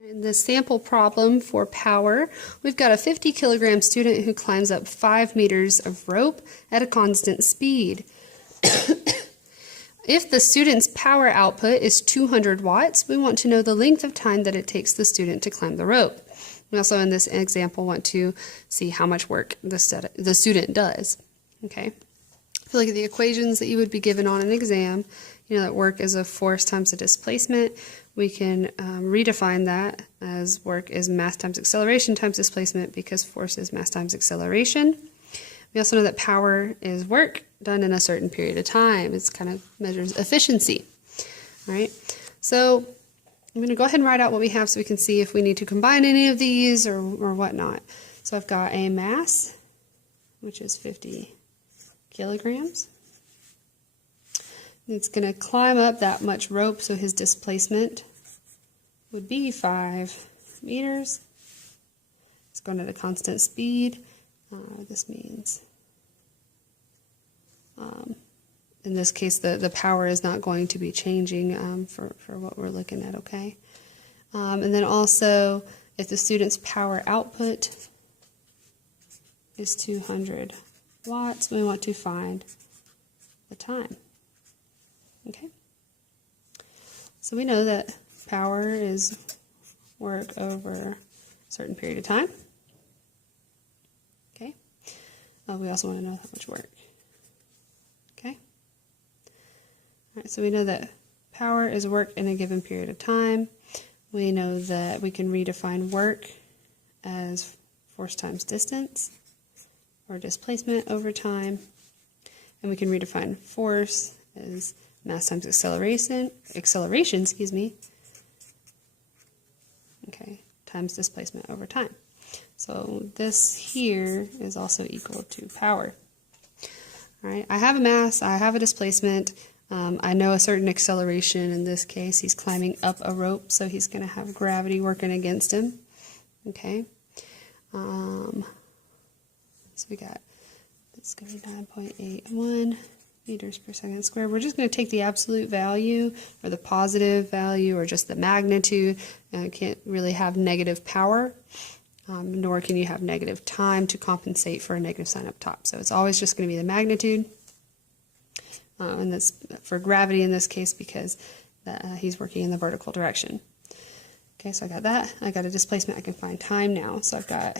In the sample problem for power, we've got a 50 kilogram student who climbs up 5 meters of rope at a constant speed. If the student's power output is 200 watts, we want to know the length of time that it takes the student to climb the rope. We also, in this example, want to see how much work the student does. Okay. If you look at the equations that you would be given on an exam, you know that work is a force times the displacement. We can redefine that as work is mass times acceleration times displacement because force is mass times acceleration. We also know that power is work done in a certain period of time. It's kind of measures efficiency. All right, so I'm going to go ahead and write out what we have so we can see if we need to combine any of these or whatnot. So I've got a mass, which is 50 kilograms. It's going to climb up that much rope, so his displacement would be 5 meters. It's going at a constant speed. This means, in this case, the power is not going to be changing for what we're looking at, okay? And then also, if the student's power output is 200 watts, we want to find the time. Okay, so we know that power is work over a certain period of time. Okay, we also want to know how much work. Okay, all right, so we know that power is work in a given period of time. We know that we can redefine work as force times distance or displacement over time, and we can redefine force as mass times acceleration, okay, times displacement over time. So this here is also equal to power. All right, I have a mass, I have a displacement, I know a certain acceleration. In this case, he's climbing up a rope, so he's going to have gravity working against him. Okay, so we got, it's going to be 9.81 meters per second squared. We're just going to take the absolute value or the positive value or just the magnitude. Can't really have negative power, nor can you have negative time to compensate for a negative sign up top. So it's always just going to be the magnitude. And that's for gravity in this case because he's working in the vertical direction. Okay, so I got that. I got a displacement. I can find time now. So I've got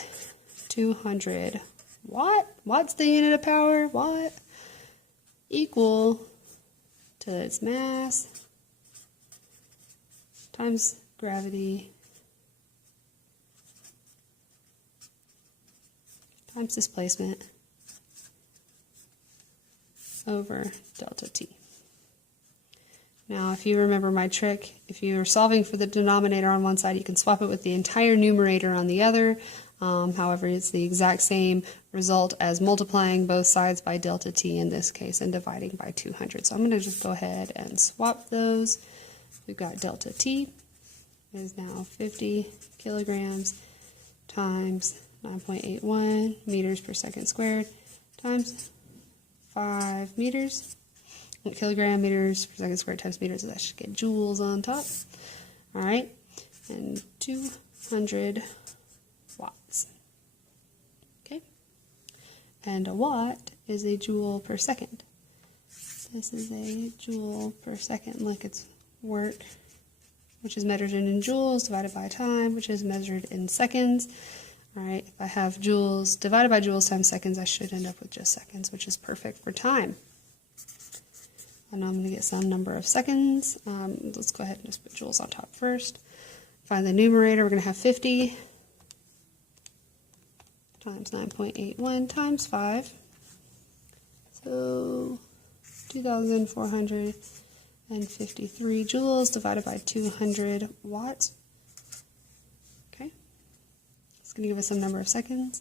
200 watt. Watt's the unit of power. Watt equal to its mass times gravity times displacement over delta t. Now, if you remember my trick, if you're solving for the denominator on one side, you can swap it with the entire numerator on the other. However, it's the exact same result as multiplying both sides by delta t in this case and dividing by 200. So I'm going to just go ahead and swap those. We've got delta t is now 50 kilograms times 9.81 meters per second squared times 5 meters. Kilogram meters per second squared times meters, so that should get joules on top. All right, and 200 watts. Okay, and a watt is a joule per second. This is a joule per second. Look, it's work, which is measured in joules, divided by time, which is measured in seconds. All right, if I have joules divided by joules times seconds, I should end up with just seconds, which is perfect for time. And I'm going to get some number of seconds. Let's go ahead and just put joules on top first. Find the numerator. We're going to have 50 times 9.81 times 5. So 2,453 joules divided by 200 watts. Okay. It's going to give us some number of seconds.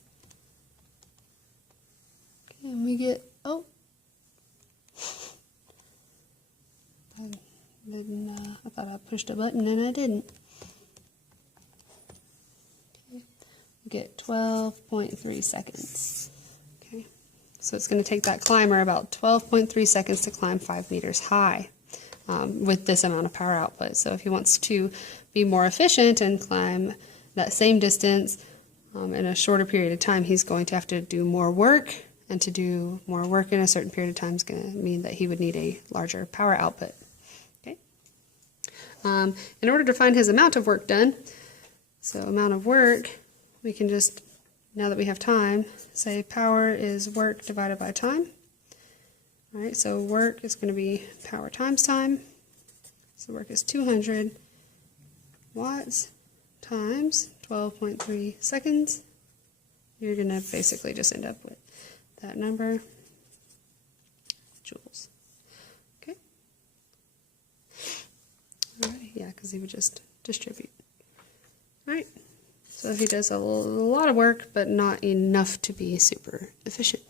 Okay, and we get, oh, I thought I pushed a button and I didn't. Okay. We get 12.3 seconds. Okay, so it's going to take that climber about 12.3 seconds to climb 5 meters high. with this amount of power output. So if he wants to be more efficient and climb that same distance in a shorter period of time, he's going to have to do more work, and to do more work in a certain period of time is going to mean that he would need a larger power output. Okay. In order to find his amount of work done, so amount of work, we can just, now that we have time, say power is work divided by time. All right, so work is going to be power times time. So work is 200 watts times 12.3 seconds. You're going to basically just end up with that number, joules. Okay. All right, yeah, because he would just distribute. All right, so he does a lot of work, but not enough to be super efficient.